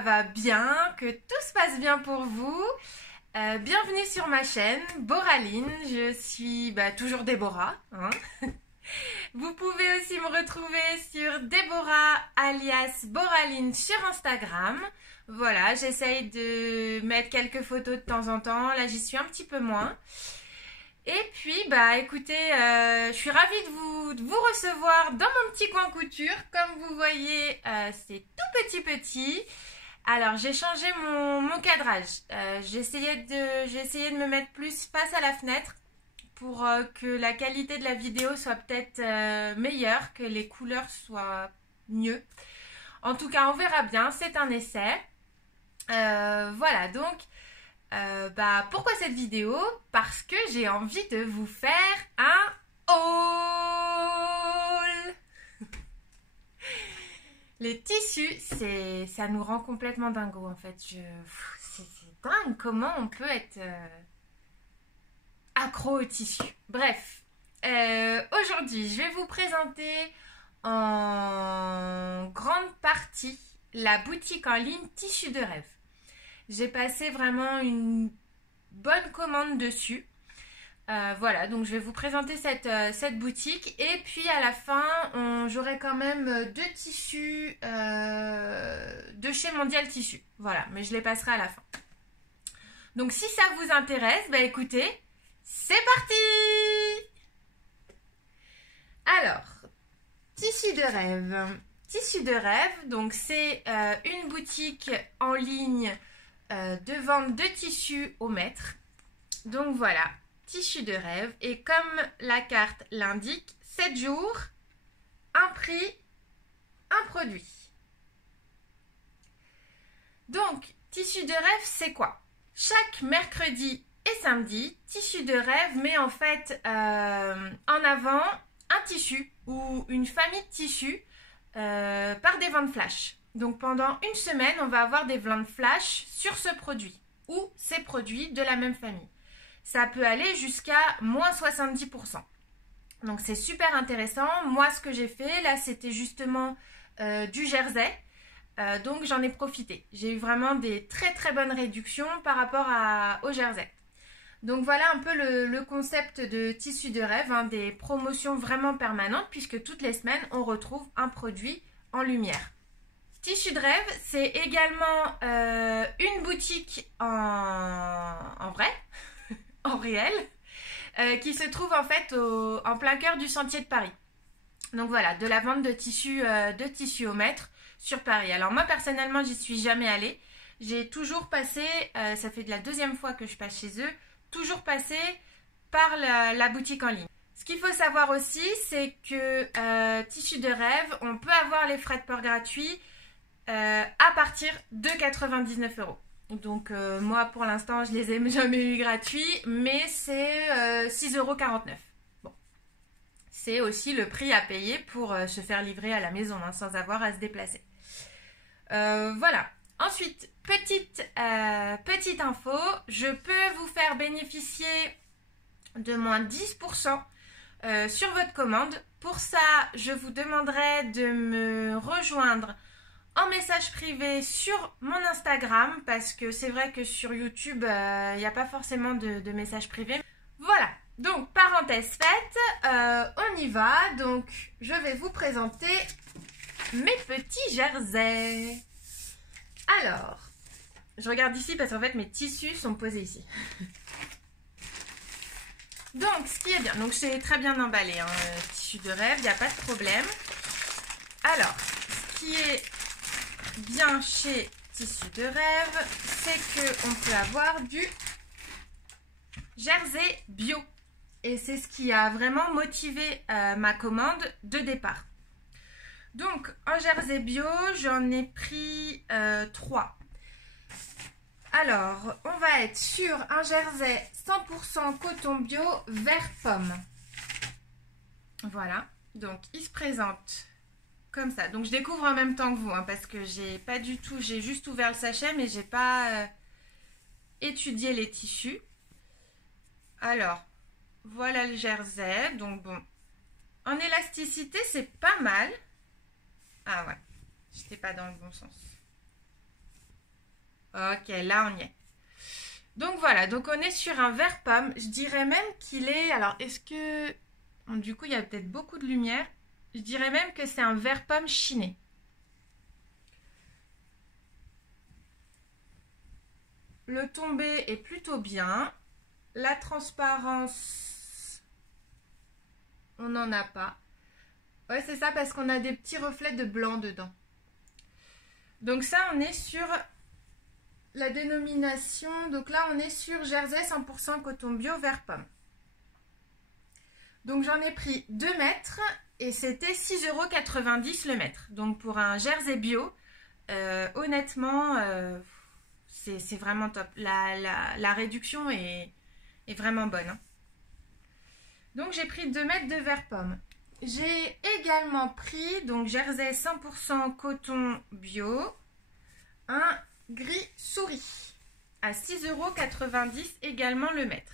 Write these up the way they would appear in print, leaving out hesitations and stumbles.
va bien, que tout se passe bien pour vous. Bienvenue sur ma chaîne, Boraline. Je suis toujours Déborah. Hein. Vous pouvez aussi me retrouver sur Déborah alias Boraline sur Instagram. Voilà, j'essaye de mettre quelques photos de temps en temps. Là, j'y suis un petit peu moins. Et puis, écoutez, je suis ravie de vous recevoir dans mon petit coin couture. Comme vous voyez, c'est tout petit. Alors, j'ai changé mon cadrage. J'ai essayé de me mettre plus face à la fenêtre pour que la qualité de la vidéo soit peut-être meilleure, que les couleurs soient mieux. En tout cas, on verra bien, c'est un essai. Voilà, donc... pourquoi cette vidéo? Parce que j'ai envie de vous faire un haul. Les tissus, ça nous rend complètement dingo en fait. C'est dingue comment on peut être accro au tissu. Bref, aujourd'hui, je vais vous présenter en grande partie la boutique en ligne Tissus de rêve. J'ai passé vraiment une bonne commande dessus. Voilà, donc je vais vous présenter cette boutique. Et puis à la fin, j'aurai quand même deux tissus de chez Mondial Tissu. Voilà, mais je les passerai à la fin. Donc si ça vous intéresse, écoutez, c'est parti! Alors, Tissus de rêve. Tissus de rêve, donc c'est une boutique en ligne de vente de tissus au mètre. Donc voilà, tissu de rêve. Et comme la carte l'indique, 7 jours, un prix, un produit. Donc, tissu de rêve, c'est quoi? Chaque mercredi et samedi, Tissu de rêve met en fait en avant un tissu ou une famille de tissus par des ventes flash. Donc pendant une semaine, on va avoir des ventes flash sur ce produit ou ces produits de la même famille. Ça peut aller jusqu'à moins 70%. Donc c'est super intéressant. Moi, ce que j'ai fait, là, c'était justement du jersey. Donc j'en ai profité. J'ai eu vraiment des très bonnes réductions par rapport au jersey. Donc voilà un peu le concept de Tissu de rêve, hein, des promotions vraiment permanentes puisque toutes les semaines, on retrouve un produit en lumière. Tissu de rêve, c'est également une boutique en vrai, en réel, qui se trouve en fait en plein cœur du Sentier de Paris. Donc voilà, de la vente de tissus au mètre sur Paris. Alors moi personnellement, j'y suis jamais allée. J'ai toujours passé, ça fait de la deuxième fois que je passe chez eux, toujours passé par la boutique en ligne. Ce qu'il faut savoir aussi, c'est que Tissu de rêve, on peut avoir les frais de port gratuits à partir de 99 €. Donc moi pour l'instant je les ai jamais eu gratuits, mais c'est 6,49 €. Bon, c'est aussi le prix à payer pour se faire livrer à la maison, hein, sans avoir à se déplacer. Voilà. Ensuite, petite info, je peux vous faire bénéficier de moins 10% sur votre commande. Pour ça, je vous demanderai de me rejoindre en message privé sur mon Instagram parce que c'est vrai que sur YouTube, il n'y a pas forcément de messages privés. Voilà, donc parenthèse faite, on y va. Donc, je vais vous présenter mes petits jerseys. Alors, je regarde ici parce qu'en fait, mes tissus sont posés ici. Donc, ce qui est bien, donc c'est très bien emballé, hein, Tissu de rêve, il n'y a pas de problème. Alors, ce qui est bien chez Tissu de rêve, c'est qu'on peut avoir du jersey bio. Et c'est ce qui a vraiment motivé ma commande de départ. Donc, en jersey bio, j'en ai pris 3. Alors, on va être sur un jersey 100% coton bio vert pomme. Voilà, donc il se présente comme ça. Donc je découvre en même temps que vous, hein, parce que j'ai juste ouvert le sachet, mais j'ai pas étudié les tissus. Alors, voilà le jersey. Donc bon, en élasticité, c'est pas mal. Ah ouais, j'étais pas dans le bon sens. Ok, là on y est. Donc voilà, donc on est sur un vert pomme. Je dirais même qu'il est... Alors, est-ce que... Bon, du coup, il y a peut-être beaucoup de lumière. Je dirais même que c'est un vert pomme chiné. Le tombé est plutôt bien. La transparence, on n'en a pas. Ouais, c'est ça, parce qu'on a des petits reflets de blanc dedans. Donc ça, on est sur la dénomination. Donc là, on est sur Jersey 100% coton bio vert pomme. Donc j'en ai pris 2 mètres et c'était 6,90 € le mètre. Donc pour un Jersey bio, honnêtement, c'est vraiment top. La réduction est vraiment bonne. Hein. Donc j'ai pris 2 mètres de vert pomme. J'ai également pris, donc Jersey 100% coton bio, un gris souris à 6,90 € également le mètre.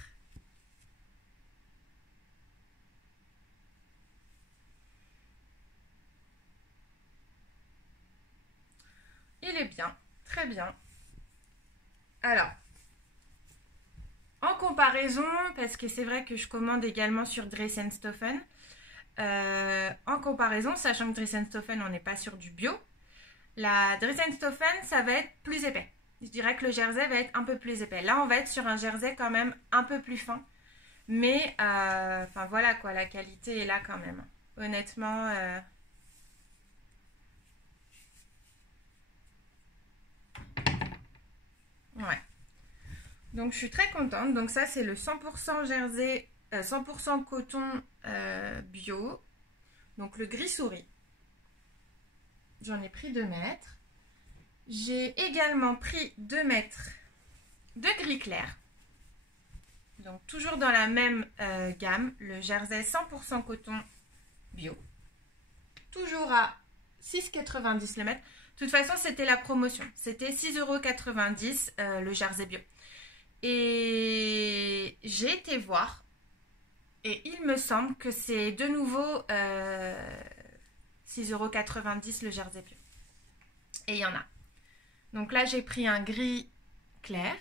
Il est bien, très bien. Alors, en comparaison, parce que c'est vrai que je commande également sur Dress & Stophen, en comparaison, sachant que Dress & Stophen, on n'est pas sur du bio, la Dress & Stophen, ça va être plus épais. Je dirais que le jersey va être un peu plus épais. Là, on va être sur un jersey quand même un peu plus fin. Mais, enfin voilà quoi, la qualité est là quand même. Honnêtement... Ouais. Donc je suis très contente. Donc ça c'est le 100% jersey, 100% coton bio. Donc le gris souris. J'en ai pris 2 mètres. J'ai également pris 2 mètres de gris clair. Donc toujours dans la même gamme. Le jersey 100% coton bio. Toujours à 6,90 € le mètre. De toute façon, c'était la promotion. C'était 6,90 € le jersey bio. Et j'ai été voir. Et il me semble que c'est de nouveau 6,90 € le jersey bio. Et il y en a. Donc là, j'ai pris un gris clair.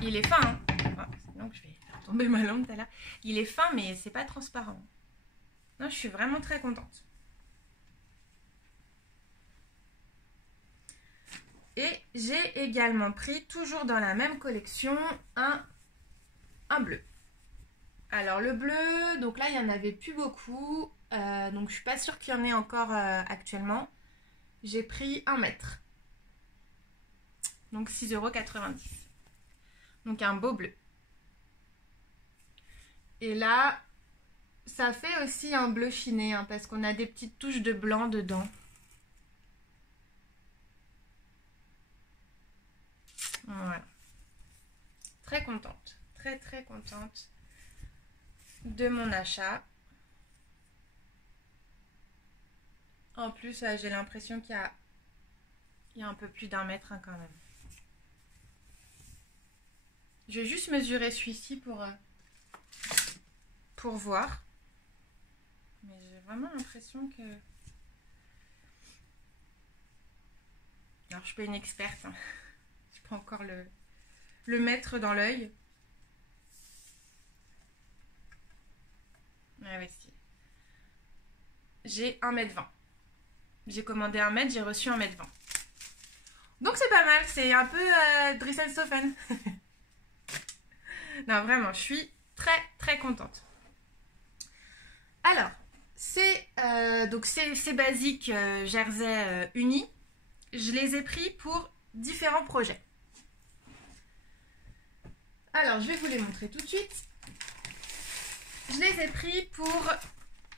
Il est fin. Hein. Oh, donc je vais faire tomber ma lampe tout à l'heure. Il est fin, mais c'est pas transparent. Non, je suis vraiment très contente. Et j'ai également pris, toujours dans la même collection, un bleu. Alors le bleu, donc là il n'y en avait plus beaucoup, donc je suis pas sûre qu'il y en ait encore actuellement. J'ai pris 1 mètre. Donc 6,90 €. Donc un beau bleu. Et là, ça fait aussi un bleu chiné, hein, parce qu'on a des petites touches de blanc dedans. Voilà. Très contente. Très très contente de mon achat. En plus, j'ai l'impression qu'il y a un peu plus d'1 mètre hein, quand même. Je vais juste mesurer celui-ci pour voir. Mais j'ai vraiment l'impression que... Alors, je suis pas une experte. Hein. Je prends encore le mètre dans l'œil. Ah oui, si. J'ai 1,20 m. J'ai commandé 1 mètre, j'ai reçu 1,20 m. Donc c'est pas mal, c'est un peu Dress & Stophen. Non, vraiment, je suis très très contente. Alors, c'est donc ces basiques jersey unis. Je les ai pris pour différents projets. Alors, je vais vous les montrer tout de suite. Je les ai pris pour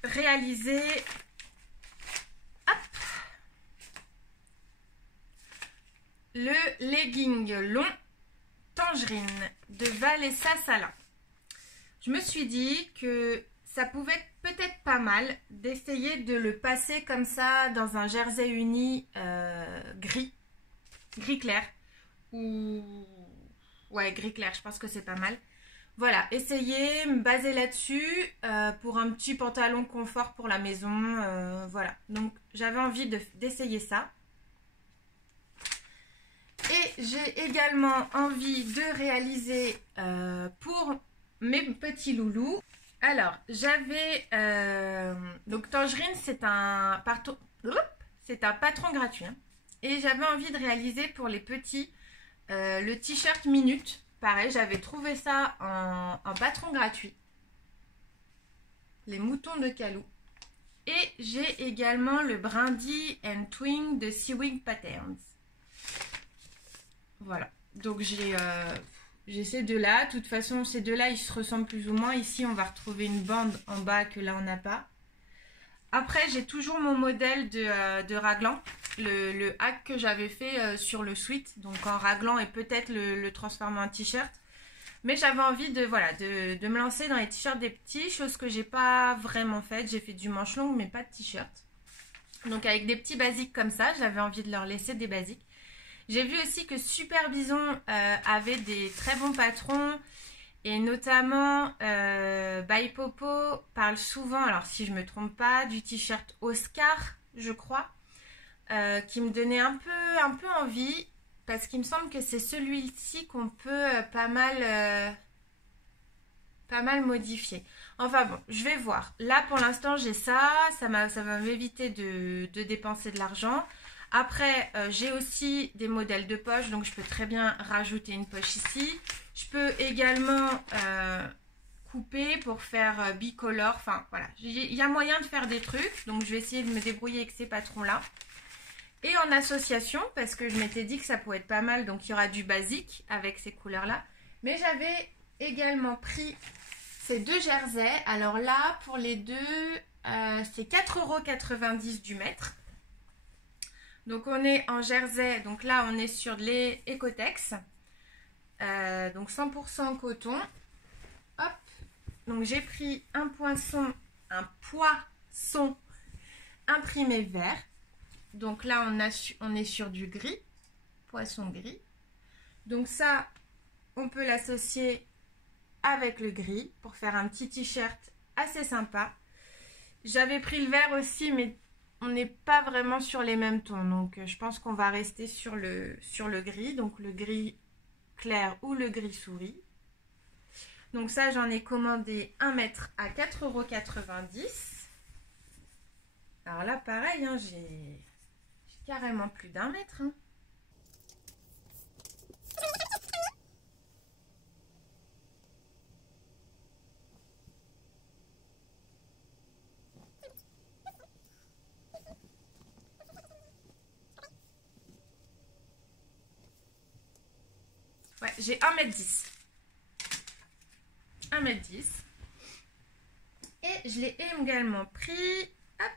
réaliser le legging long tangerine de Valessa Salin. Je me suis dit que ça pouvait être peut-être pas mal d'essayer de le passer comme ça dans un jersey uni gris clair ou ouais gris clair, je pense que c'est pas mal. Voilà, essayer, me baser là-dessus pour un petit pantalon confort pour la maison, voilà. Donc j'avais envie d'essayer ça. Et j'ai également envie de réaliser pour mes petits loulous. Alors, j'avais... donc, Tangerine, c'est un patron gratuit. Hein. Et j'avais envie de réaliser pour les petits le t-shirt Minute. Pareil, j'avais trouvé ça en patron gratuit. Les moutons de Calou. Et j'ai également le Brindis and Twing de Seawing Patterns. Voilà. Donc j'ai ces deux-là. De toute façon, ces deux-là, ils se ressemblent plus ou moins. Ici, on va retrouver une bande en bas que là, on n'a pas. Après, j'ai toujours mon modèle de raglan. Le hack que j'avais fait sur le sweat. Donc en raglan et peut-être le transformer en t-shirt. Mais j'avais envie de me lancer dans les t-shirts des petits, chose que j'ai pas vraiment faite. J'ai fait du manche longue, mais pas de t-shirt. Donc avec des petits basiques comme ça, j'avais envie de leur laisser des basiques. J'ai vu aussi que Super Bison avait des très bons patrons. Et notamment, By Popo parle souvent, alors si je me trompe pas, du t-shirt Oscar, je crois, qui me donnait un peu envie. Parce qu'il me semble que c'est celui-ci qu'on peut pas mal modifier. Enfin bon, je vais voir. Là, pour l'instant, j'ai ça. Ça va m'éviter de dépenser de l'argent. Après, j'ai aussi des modèles de poche. Donc, je peux très bien rajouter une poche ici. Je peux également couper pour faire bicolore. Enfin, voilà. Il y a moyen de faire des trucs. Donc, je vais essayer de me débrouiller avec ces patrons-là. Et en association, parce que je m'étais dit que ça pouvait être pas mal, donc il y aura du basique avec ces couleurs-là. Mais j'avais également pris ces deux jerseys. Alors là, pour les deux, c'est 4,90 € du mètre. Donc on est en jersey, donc là on est sur les Ecotex. Donc 100% coton. Hop. Donc j'ai pris un poisson imprimé vert. Donc là, on est sur du gris, poisson gris. Donc ça, on peut l'associer avec le gris pour faire un petit t-shirt assez sympa. J'avais pris le vert aussi, mais on n'est pas vraiment sur les mêmes tons. Donc je pense qu'on va rester sur le gris, donc le gris clair ou le gris souris. Donc ça, j'en ai commandé 1 mètre à 4,90 €. Alors là, pareil, hein, j'ai... carrément plus d'1 mètre. Hein. Ouais, j'ai 1,10 m. 1,10 m. Et je l'ai également pris. Hop.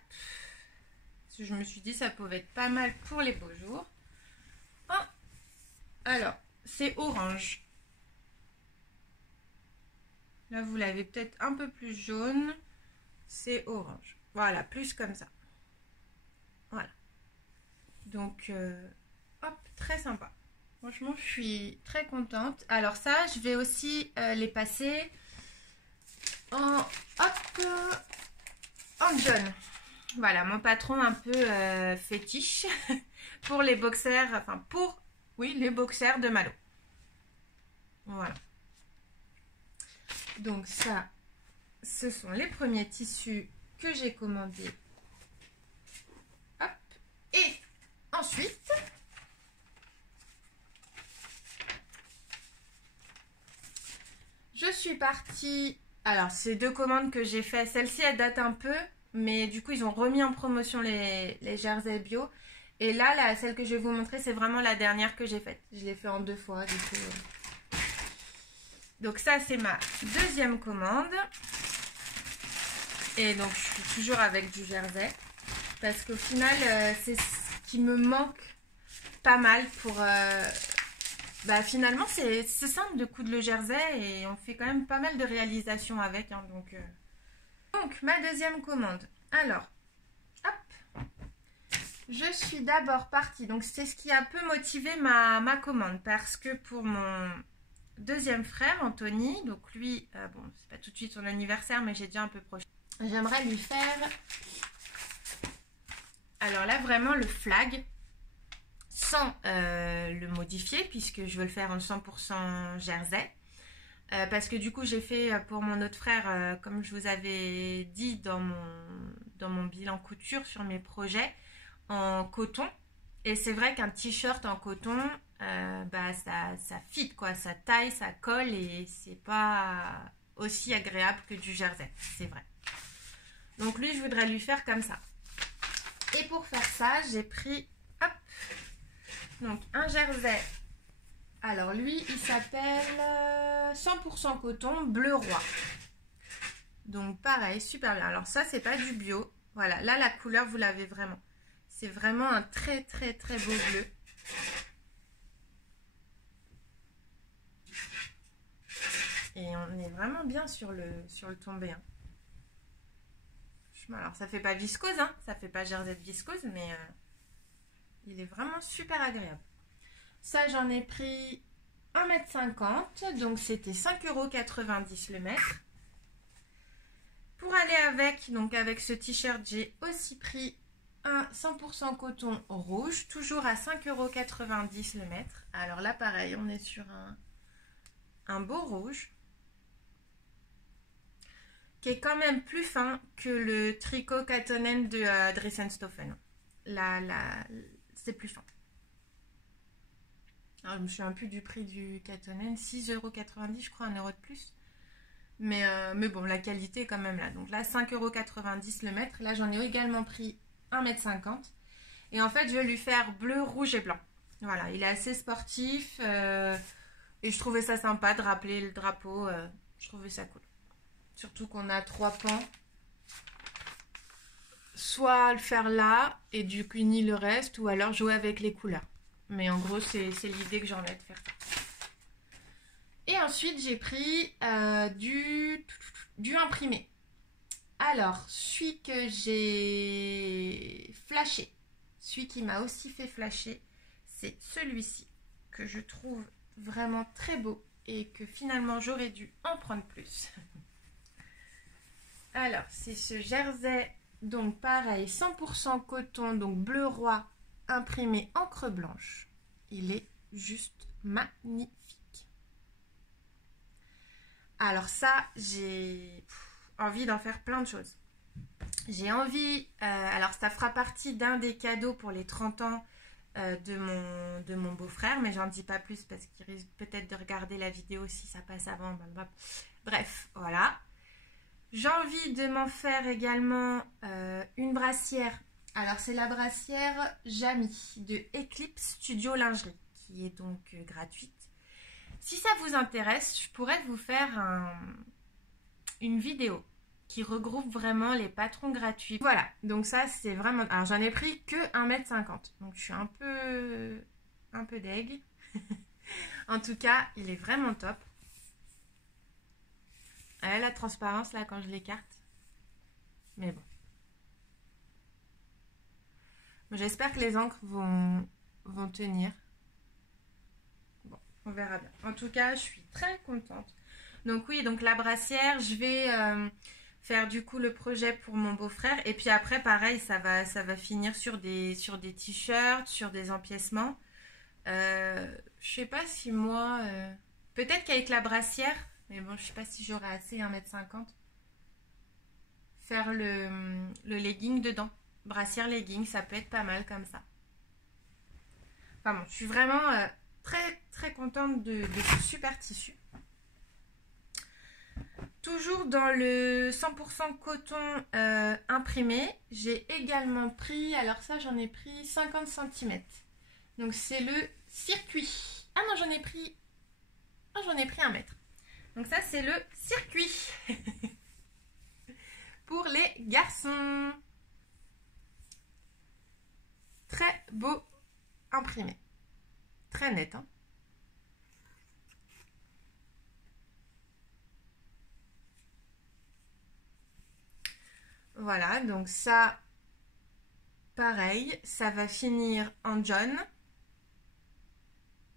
Je me suis dit ça pouvait être pas mal pour les beaux jours. Oh. Alors, c'est orange. Là, vous l'avez peut-être un peu plus jaune. C'est orange. Voilà, plus comme ça. Voilà. Donc, hop, très sympa. Franchement, je suis très contente. Alors ça, je vais aussi les passer en jaune. Voilà, mon patron un peu fétiche pour les boxers, enfin les boxers de Malo. Voilà. Donc ça, ce sont les premiers tissus que j'ai commandés. Hop. Et ensuite, je suis partie... Alors, c'est 2 commandes que j'ai fait. Celle-ci, elle date un peu. Mais du coup, ils ont remis en promotion les jerseys bio. Et là, celle que je vais vous montrer, c'est vraiment la dernière que j'ai faite. Je l'ai fait en 2 fois, du coup. Donc ça, c'est ma deuxième commande. Et donc, je suis toujours avec du jersey. Parce qu'au final, c'est ce qui me manque pas mal pour... finalement, c'est simple de coudre le jersey. Et on fait quand même pas mal de réalisations avec. Hein, donc, ma deuxième commande. Alors, hop. Je suis d'abord partie. Donc, c'est ce qui a un peu motivé ma commande. Parce que pour mon deuxième frère, Anthony, donc lui, bon, c'est pas tout de suite son anniversaire, mais j'ai déjà un peu proche. J'aimerais lui faire... Alors là, vraiment, le flag. sans le modifier, puisque je veux le faire en 100% jersey. Parce que du coup, j'ai fait pour mon autre frère, comme je vous avais dit dans mon bilan couture sur mes projets, en coton. Et c'est vrai qu'un t-shirt en coton, ça fit, quoi, ça taille, ça colle et c'est pas aussi agréable que du jersey, c'est vrai. Donc lui, je voudrais lui faire comme ça. Et pour faire ça, j'ai pris, hop, donc un jersey. Alors lui, il s'appelle 100% coton bleu roi. Donc pareil, super bien. Alors ça, c'est pas du bio. Voilà, là la couleur, vous l'avez vraiment. C'est vraiment un très très très beau bleu. Et on est vraiment bien sur le tombé. Hein. Alors ça fait pas viscose, hein. Ça fait pas jersey de viscose, mais il est vraiment super agréable. Ça, j'en ai pris 1,50 m, donc c'était 5,90 € le mètre. Pour aller avec, donc avec ce t-shirt, j'ai aussi pris un 100% coton rouge, toujours à 5,90 € le mètre. Alors là, pareil, on est sur un beau rouge, qui est quand même plus fin que le tricot Katonen de Dries & Stoffen. Là, c'est plus fin. Alors, je me souviens plus du prix du Katonen, 6,90 € je crois, 1 € de plus. Mais bon, la qualité est quand même là. Donc là, 5,90 € le mètre. Là, j'en ai également pris 1,50 m. Et en fait, je vais lui faire bleu, rouge et blanc. Voilà, il est assez sportif. Et je trouvais ça sympa de rappeler le drapeau. Je trouvais ça cool. Surtout qu'on a 3 pans. Soit le faire là et du coup unir le reste, ou alors jouer avec les couleurs. Mais en gros, c'est l'idée que j'en ai de faire ça. Et ensuite, j'ai pris du imprimé. Alors, celui que j'ai flashé, celui qui m'a aussi fait flasher, c'est celui-ci que je trouve vraiment très beau et que finalement j'aurais dû en prendre plus. Alors, c'est ce jersey, donc pareil, 100% coton, donc bleu roi, imprimé encre blanche. Il est juste magnifique. Alors ça, j'ai envie d'en faire plein de choses. J'ai envie, alors ça fera partie d'un des cadeaux pour les 30 ans de mon beau-frère, mais j'en dis pas plus parce qu'il risque peut-être de regarder la vidéo si ça passe avant. Bref, voilà. J'ai envie de m'en faire également une brassière. Alors c'est la brassière Jamie de Eclipse Studio Lingerie, qui est donc gratuite. Si ça vous intéresse, je pourrais vous faire une vidéo qui regroupe vraiment les patrons gratuits. Voilà, donc ça c'est vraiment... Alors j'en ai pris que 1,50 m, donc je suis un peu deg. En tout cas, il est vraiment top. La transparence là quand je l'écarte. Mais bon. J'espère que les encres vont tenir. Bon, on verra bien. En tout cas, je suis très contente. Donc oui, donc la brassière, je vais faire du coup le projet pour mon beau-frère. Et puis après, pareil, ça va finir sur des t-shirts, sur des empiècements. Je sais pas si moi... peut-être qu'avec la brassière, mais bon, je sais pas si j'aurai assez 1,50 m. Faire le legging dedans. Brassière legging, ça peut être pas mal comme ça. Enfin bon, je suis vraiment très très contente de ce super tissu. Toujours dans le 100% coton imprimé, j'ai également pris, alors ça j'en ai pris 50 cm. Donc c'est le circuit. Ah non, j'en ai pris 1 mètre. Donc ça c'est le circuit. Pour les garçons. Très beau imprimé. Très net, hein. Voilà, donc ça, pareil, ça va finir en john,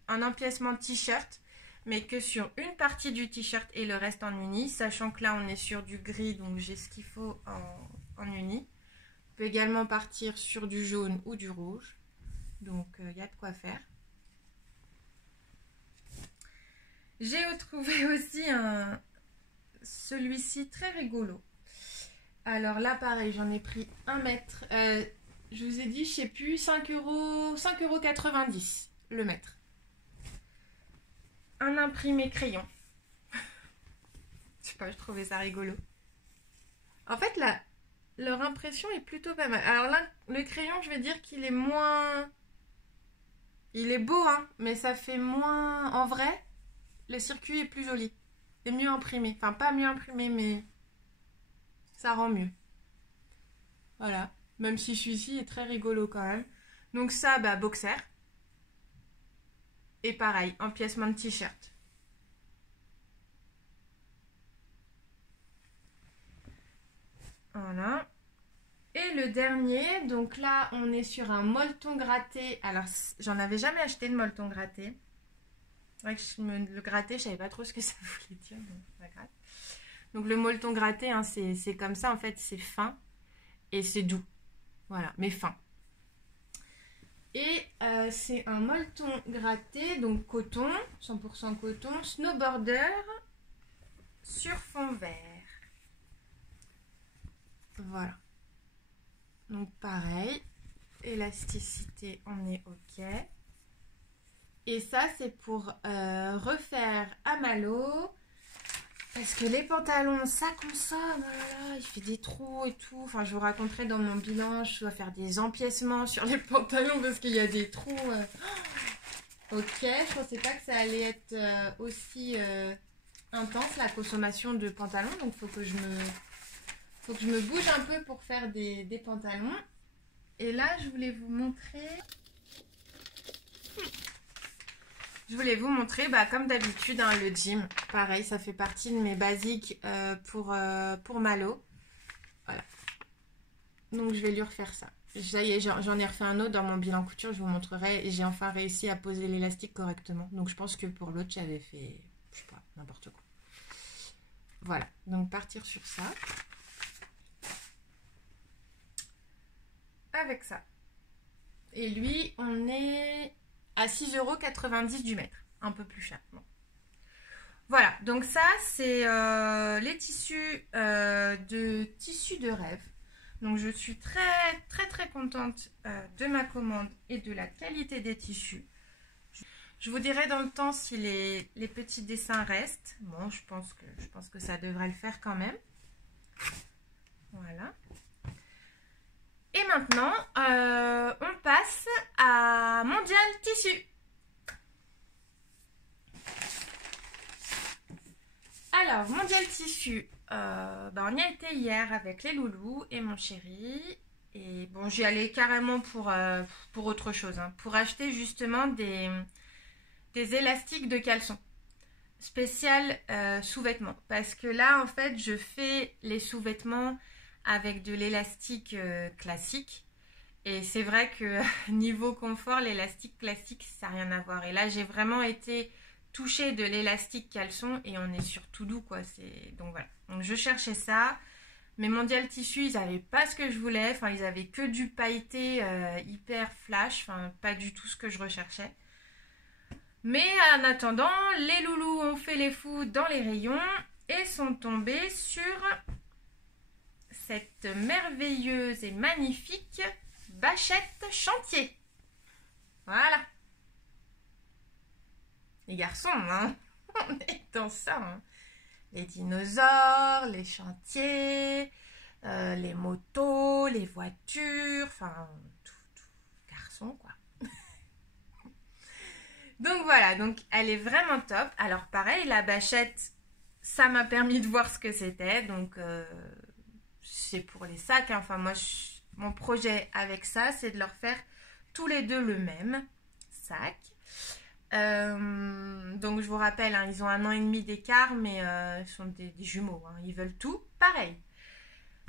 en empiècement t-shirt, mais que sur une partie du t-shirt et le reste en uni, sachant que là on est sur du gris, donc j'ai ce qu'il faut en uni. On peut également partir sur du jaune ou du rouge. Donc il y a de quoi faire. J'ai trouvé aussi celui-ci très rigolo. Alors là pareil, j'en ai pris 1 mètre. Je vous ai dit, je sais plus, 5,90 € le mètre. Un imprimé crayon. Je sais pas, je trouvais ça rigolo. En fait, là, leur impression est plutôt pas mal. Alors là, le crayon, je vais dire qu'il est moins... Il est beau, hein, mais ça fait moins... En vrai, le circuit est plus joli. Et mieux imprimé. Enfin, pas mieux imprimé, mais ça rend mieux. Voilà. Même si celui-ci est très rigolo quand même. Donc ça, bah, boxer. Et pareil, empiècement de t-shirt. Voilà. Et le dernier, donc là, on est sur un molleton gratté. Alors, j'en avais jamais acheté de molleton gratté. C'est vrai que le gratté, je savais pas trop ce que ça voulait dire. Donc, pas grave. Donc le molleton gratté, hein, c'est comme ça, en fait, c'est fin et c'est doux. Voilà, mais fin. Et c'est un molleton gratté, donc coton, 100% coton, snowboarder sur fond vert. Voilà. Donc pareil, élasticité, on est OK. Et ça, c'est pour refaire à Malo. Parce que les pantalons, ça consomme. Oh là là, il fait des trous et tout. Enfin, je vous raconterai dans mon bilan, je dois faire des empiècements sur les pantalons parce qu'il y a des trous. OK, je pensais pas que ça allait être aussi intense, la consommation de pantalons. Donc, faut que je me bouge un peu pour faire des pantalons. Et là, je voulais vous montrer... bah, comme d'habitude, hein, le gym. Pareil, ça fait partie de mes basiques pour Malo. Voilà. Donc, je vais lui refaire ça. Ça y est, j'en ai refait un autre dans mon bilan couture, je vous montrerai. Et j'ai enfin réussi à poser l'élastique correctement. Donc, je pense que pour l'autre, j'avais fait, je sais pas, n'importe quoi. Voilà. Donc, partir sur ça. Avec ça. Et lui, on est... à 6,90 € du mètre, un peu plus cher. Bon. Voilà, donc ça c'est les tissus de rêve. Donc je suis très contente de ma commande et de la qualité des tissus. Je vous dirai dans le temps si les petits dessins restent. Bon, je pense que ça devrait le faire quand même. Voilà. Et maintenant, on passe à Mondial Tissu. Alors, Mondial Tissu, on y a été hier avec les loulous et mon chéri. Et bon, j'y allais carrément pour autre chose, hein, pour acheter justement des élastiques de caleçon spécial sous-vêtements. Parce que là, en fait, je fais les sous-vêtements avec de l'élastique classique. Et c'est vrai que niveau confort, l'élastique classique, ça n'a rien à voir. Et là, j'ai vraiment été touchée de l'élastique caleçon et on est sur tout doux, quoi. Donc voilà. Donc je cherchais ça. Mais Mondial Tissu, ils n'avaient pas ce que je voulais. Enfin, ils avaient que du pailleté hyper flash. Enfin, pas du tout ce que je recherchais. Mais en attendant, les loulous ont fait les fous dans les rayons et sont tombés sur cette merveilleuse et magnifique bâchette chantier. Voilà. Les garçons, hein, on est dans ça. Hein. Les dinosaures, les chantiers, les motos, les voitures, enfin, tout. Garçons, quoi. Donc voilà, donc elle est vraiment top. Alors pareil, la bâchette, ça m'a permis de voir ce que c'était. Donc c'est pour les sacs. Hein. Enfin moi, mon projet avec ça, c'est de leur faire tous les deux le même sac. Donc je vous rappelle, hein, ils ont 1 an et demi d'écart, mais ils sont des jumeaux. Hein. Ils veulent tout pareil.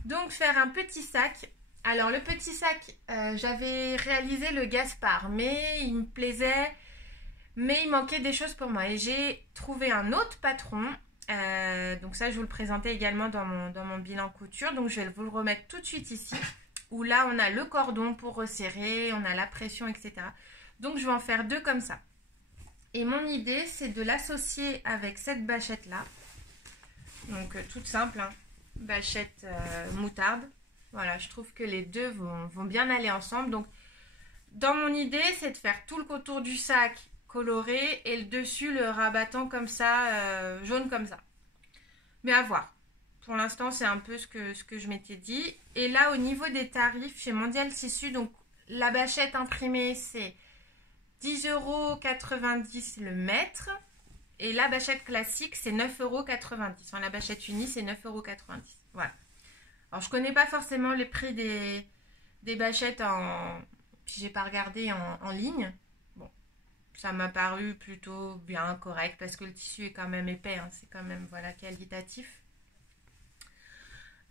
Donc faire un petit sac. Alors le petit sac, j'avais réalisé le Gaspard, mais il me plaisait... Mais il manquait des choses pour moi et j'ai trouvé un autre patron. Donc ça, je vous le présentais également dans mon bilan couture. Donc je vais vous le remettre tout de suite ici. où là on a le cordon pour resserrer, on a la pression, etc. Donc je vais en faire 2 comme ça. Et mon idée, c'est de l'associer avec cette bâchette là. Donc toute simple, hein. Bâchette moutarde. Voilà, je trouve que les deux vont bien aller ensemble. Donc dans mon idée, c'est de faire tout le contour du sac coloré et le dessus le rabattant comme ça, jaune comme ça. Mais à voir. Pour l'instant, c'est un peu ce que je m'étais dit. Et là, au niveau des tarifs, chez Mondial Tissu, donc la bâchette imprimée, c'est 10,90 € le mètre. Et la bâchette classique, c'est 9,90 €. Enfin, la bâchette unie, c'est 9,90 €. Voilà. Alors, je connais pas forcément les prix des bâchettes si j'ai pas regardé en ligne. Bon, ça m'a paru plutôt bien, correct, parce que le tissu est quand même épais. Hein, c'est quand même, voilà, qualitatif.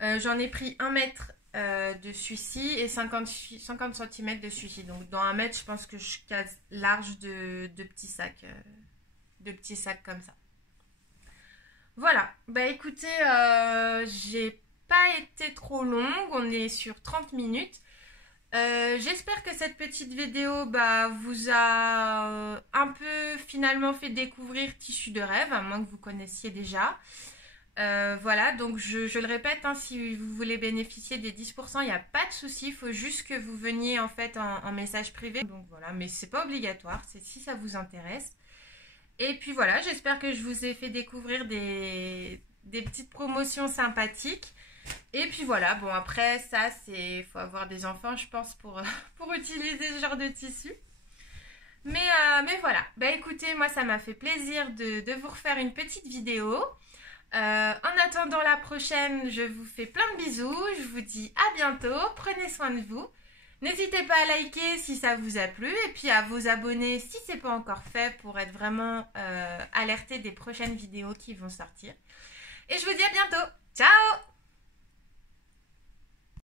J'en ai pris 1 mètre de celui-ci et 50 cm de celui-ci. Donc dans 1 mètre, je pense que je case large de petits sacs. De petits sacs comme ça. Voilà. Bah écoutez, j'ai pas été trop longue. On est sur 30 minutes. J'espère que cette petite vidéo vous a un peu finalement fait découvrir Tissu de rêve, à moins que vous connaissiez déjà. Voilà, donc je le répète, hein, si vous voulez bénéficier des 10%, il n'y a pas de souci, il faut juste que vous veniez en fait en message privé. Donc voilà, mais c'est pas obligatoire, c'est si ça vous intéresse. Et puis voilà, j'espère que je vous ai fait découvrir des petites promotions sympathiques. Et puis voilà, bon après ça, faut avoir des enfants, je pense, pour utiliser ce genre de tissu. Mais voilà, bah écoutez, moi ça m'a fait plaisir de vous refaire une petite vidéo. En attendant la prochaine, je vous fais plein de bisous, je vous dis à bientôt, prenez soin de vous. N'hésitez pas à liker si ça vous a plu et puis à vous abonner si ce n'est pas encore fait pour être vraiment alerté des prochaines vidéos qui vont sortir. Et je vous dis à bientôt, ciao!